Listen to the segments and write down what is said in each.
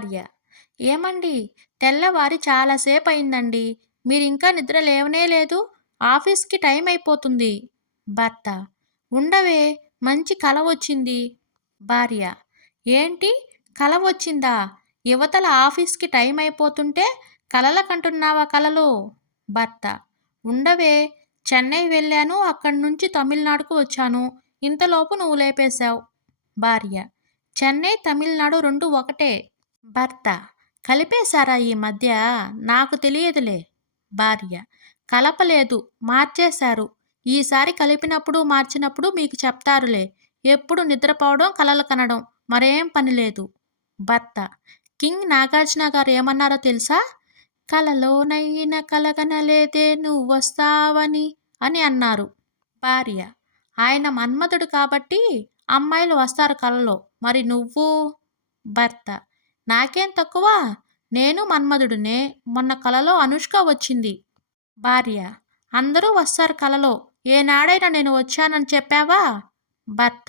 భార్య: ఏమండి, తెల్లవారి చాలాసేపయిందండి. మీరింకా నిద్ర లేవనే లేదు? ఆఫీస్‌కి టైం అయిపోతుంది. భర్త: ఉండవే, మంచి కల వచ్చింది. భార్య: ఏంటి, కల వచ్చిందా? యువతల ఆఫీస్‌కి టైం అయిపోతుంటే కలలకంటున్నావా కలలు? భర్త: ఉండవే, చెన్నై వెళ్ళాను, అక్కడి నుంచి తమిళనాడుకు వచ్చాను. ఇంతలోపు నువ్వు లేపేశావు. భార్య: చెన్నై, తమిళనాడు రెండూ ఒకటే. భర్త: కలిపేశారా ఈ మధ్య? నాకు తెలియదులే. భార్య: కలపలేదు, మార్చేశారు. ఈసారి కలిపినప్పుడు మార్చినప్పుడు మీకు చెప్తారులే. ఎప్పుడు నిద్రపోవడం, కలలు కనడం, మరేం పని లేదు. భర్త: కింగ్ నాగార్జున గారు ఏమన్నారో తెలుసా? కలలోనైన కలగనలేదే నువ్వొస్తావని అని అన్నారు. భార్య: ఆయన మన్మధుడు కాబట్టి అమ్మాయిలు వస్తారు కలలో, మరి నువ్వు? భర్త: నాకేం తక్కువ, నేను మన్మధుడినే. మొన్న కలలో అనుష్క వచ్చింది. భార్య: అందరూ వస్తారు కలలో, ఏనాడైనా నేను వచ్చానని చెప్పావా? భర్త: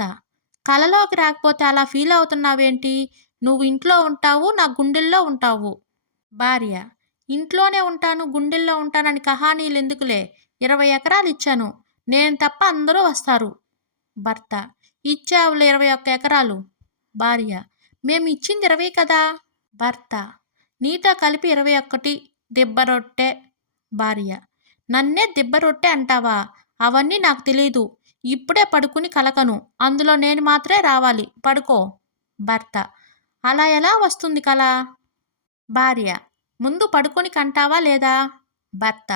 కలలోకి రాకపోతే అలా ఫీల్ అవుతున్నావేంటి? నువ్వు ఇంట్లో ఉంటావు, నా గుండెల్లో ఉంటావు. భార్య: ఇంట్లోనే ఉంటాను, గుండెల్లో ఉంటానని కహానీలెందుకులే. 20 ఎకరాలు ఇచ్చాను, నేను తప్ప అందరూ వస్తారు. భర్త: ఇచ్చావులే 21 ఎకరాలు. భార్య: మేము ఇచ్చింది 20 కదా. భర్త: నీతో కలిపి 21 దిబ్బరొట్టె. భార్య: నన్నే దిబ్బరొట్టె అంటావా? అవన్నీ నాకు తెలీదు. ఇప్పుడే పడుకుని కలకను, అందులో నేను మాత్రమే రావాలి, పడుకో. భర్త: అలా ఎలా వస్తుంది కల? భార్య: ముందు పడుకొని కంటావా లేదా? భర్త: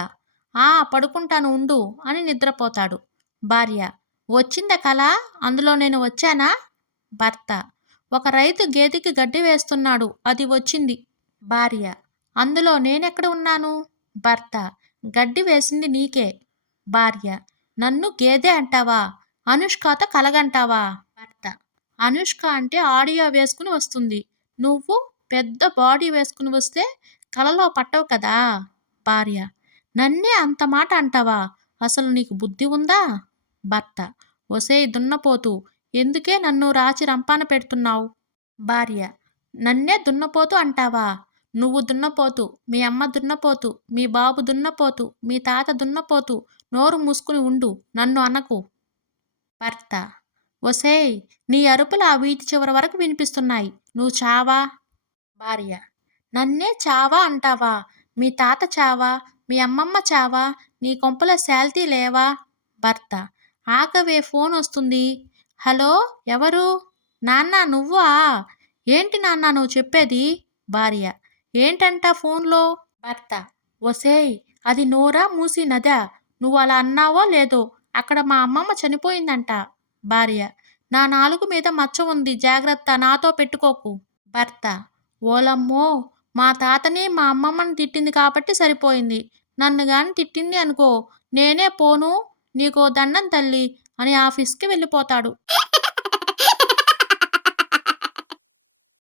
పడుకుంటాను ఉండు అని నిద్రపోతాడు. భార్య: వచ్చిందా కల? అందులో నేను వచ్చానా? భర్త: ఒక రైతు గేదెకి గడ్డి వేస్తున్నాడు, అది వచ్చింది. భార్య: అందులో నేనెక్కడ ఉన్నాను? భర్త: గడ్డి వేసింది నీకే. భార్య: నన్ను గేదె అంటావా? అనుష్కతో కలగంటావా? భర్త: అనుష్క అంటే ఆడియో వేసుకుని వస్తుంది, నువ్వు పెద్ద బాడీ వేసుకుని వస్తే కలలో పట్టవు కదా. భార్య: నన్నే అంత మాట అంటావా? అసలు నీకు బుద్ధి ఉందా? భర్త: ఒసేయ్ దున్నపోతు, ఎందుకే నన్ను రాచి రంపాన పెడుతున్నావు? భార్య: నన్నే దున్నపోతు అంటావా? నువ్వు దున్నపోతు, మీ అమ్మ దున్నపోతు, మీ బాబు దున్నపోతు, మీ తాత దున్నపోతు. నోరు మూసుకుని ఉండు, నన్ను అనకు. భర్త: ఒసేయ్, నీ అరుపులు ఆ వీధి చివరి వరకు వినిపిస్తున్నాయి, నువ్వు చావా? భార్య: నన్నే చావా అంటావా? మీ తాత చావా? మీ అమ్మమ్మ చావా? నీ కొంపలో శాల్తీ లేవా? భర్త: ఆగవే, ఫోన్ వస్తుంది. హలో, ఎవరు? నాన్న నువ్వా? ఏంటి నాన్న నువ్వు చెప్పేది? భార్య: ఏంటంట ఫోన్లో? భర్త: ఒసేయ్, అది నోరా మూసి నదా? నువ్వు అలా అన్నావో లేదో, అక్కడ మా అమ్మమ్మ చనిపోయిందంట. భార్య: నా నాలుగు మీద మచ్చ ఉంది, జాగ్రత్త, నాతో పెట్టుకోకు. భర్త: ఓలమ్మో, మా తాతని మా అమ్మమ్మని తిట్టింది కాబట్టి సరిపోయింది. నన్ను గాని తిట్టింది అనుకో, నేనే పోను, నీకో దండం తల్లి అని ఆఫీస్కి వెళ్ళిపోతాడు.